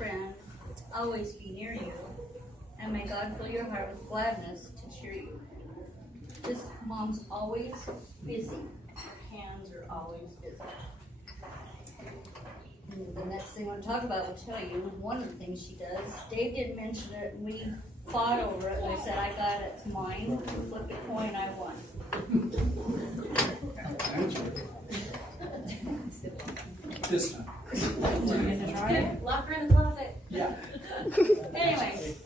friend always be near you, and may God fill your heart with gladness to cheer you. This mom's always busy. Her hands are always busy. And the next thing I want to talk about will tell you one of the things she does. Dave didn't mention it, and we fought over it. I said, I got it, it's mine. Flip a coin, I won. This time. Lock her in the closet. Yeah. Anyway,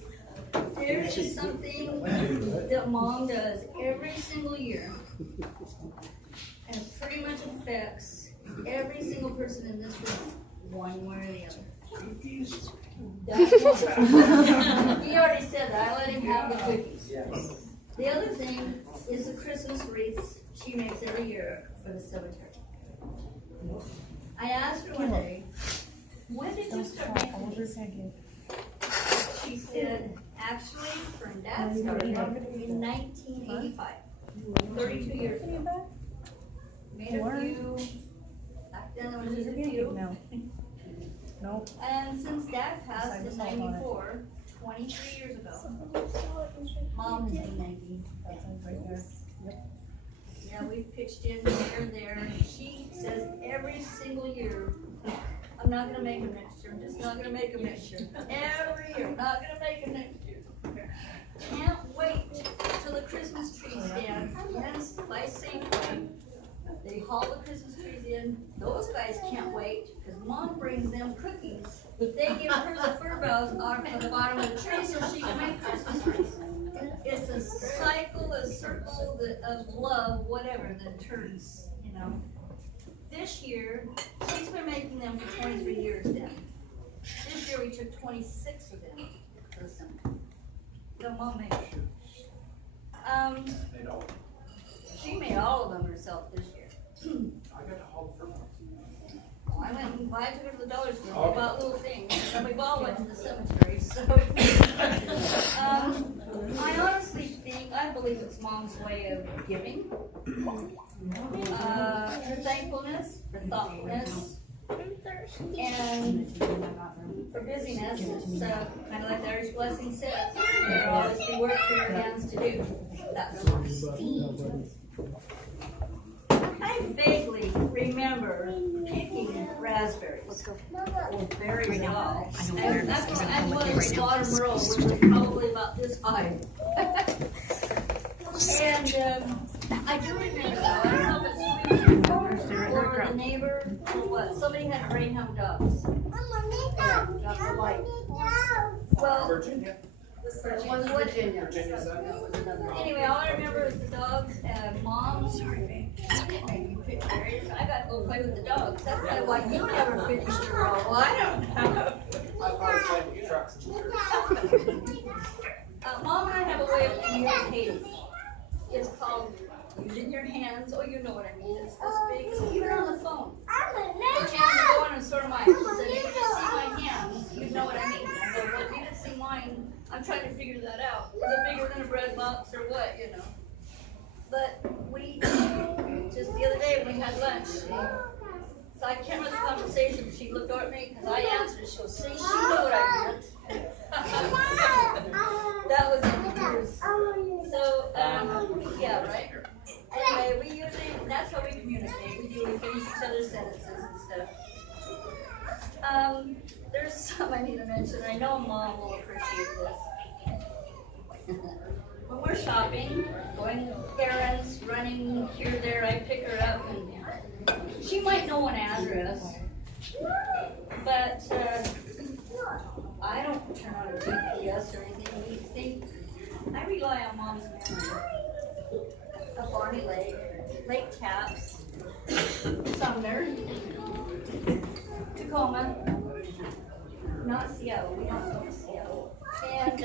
there is something that Mom does every single year, and it pretty much affects every single person in this room, one way or the other. That's one. He already said that. I let him have the cookies. The other thing is the Christmas wreaths she makes every year for the cemetery. I asked her one day, when did you start making these? She said, actually, her dad started in 1985, 32 years ago. Made a few, back then there was just a few. Nope. And since Dad passed in 94, 23 years ago, Mom is 90. Yeah, we've pitched in here and there. She says every single year, I'm not going to make a mixture. I'm just not going to make a mixture. Every year, I'm not going to make a mixture. Can't wait till the Christmas tree stands. Yes, by Safeway. They haul the Christmas trees in. Those guys can't wait because Mom brings them cookies. They give her the fir boughs off of the bottom of the tree so she can make Christmas trees. It's a cycle, a circle of love, whatever, that turns, you know. This year, she's been making them for 23 years then. This year we took 26 of them to the cemetery. So Mom made she made all of them herself this year. I got to haul for I went and I took her to the dollar store, we bought little things, and we all went to the cemetery, so. I honestly think, I believe it's Mom's way of giving. Her thankfulness, her thoughtfulness, and for busyness. It's kind of like the Irish blessing says, there will always be work for your hands to do. That's I vaguely remember picking raspberries. Or berries at all. And that's when I was in bottom row, which was probably about this high. And I do remember though, I don't know if it's sweet or the neighbor or what. Somebody had greyhound dogs. Dogs of light. Well, Virginia. Virginia. Anyway, all I remember is the dogs and Mom. I got to go play with the dogs. That's kind of why you never finished your roll. Well, I don't know. I probably played with trucks and Mom and I have a way of communicating. It's called using your hands. Oh, you know what I mean. It's this big, even on the phone. Her hands are going and sort of mine. She said, if you just see my hands, you know what I mean. I go, well, if you didn't see mine, I'm trying to figure that out. Is it bigger than a bread box or what, you know? But we, just the other day when we had lunch, so I can't remember the conversation, but she looked over at me because I answered. She goes, see, she knew what I meant. That was in years. So, yeah, right? Anyway, we usually, that's how we communicate. We finish each other's sentences and stuff. There's some I need to mention. I know Mom will appreciate this. When we're shopping, going errands, running here, there, I pick her up and she might know an address, but I don't turn on a GPS or anything. I rely on Mom's memory. A Barney Lake, Lake Taps, Sumner, Tacoma, not Seattle, we don't go to Seattle. And,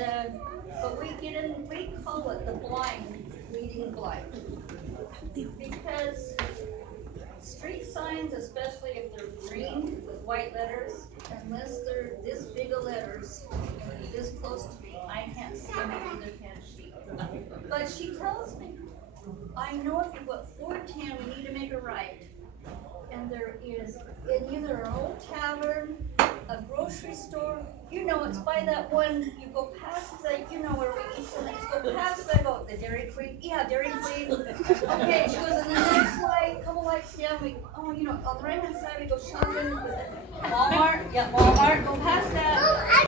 but we get in, we call it the blind leading the blind. Because street signs, especially if they're green with white letters, unless they're this big of letters, this close to me, I can't see them, neither can she. But she tells me, I know if you go at 410, we need to make a right. And there is in either an old tavern, a grocery store, You know, it's by that one, you go past the, you know where we eat something, go past that, go, the Dairy Queen, yeah, Dairy Queen. Okay, she goes, and the next light, couple lights down, we, oh, you know, on the right hand side, we go shopping, Walmart, yeah, Walmart, go past that.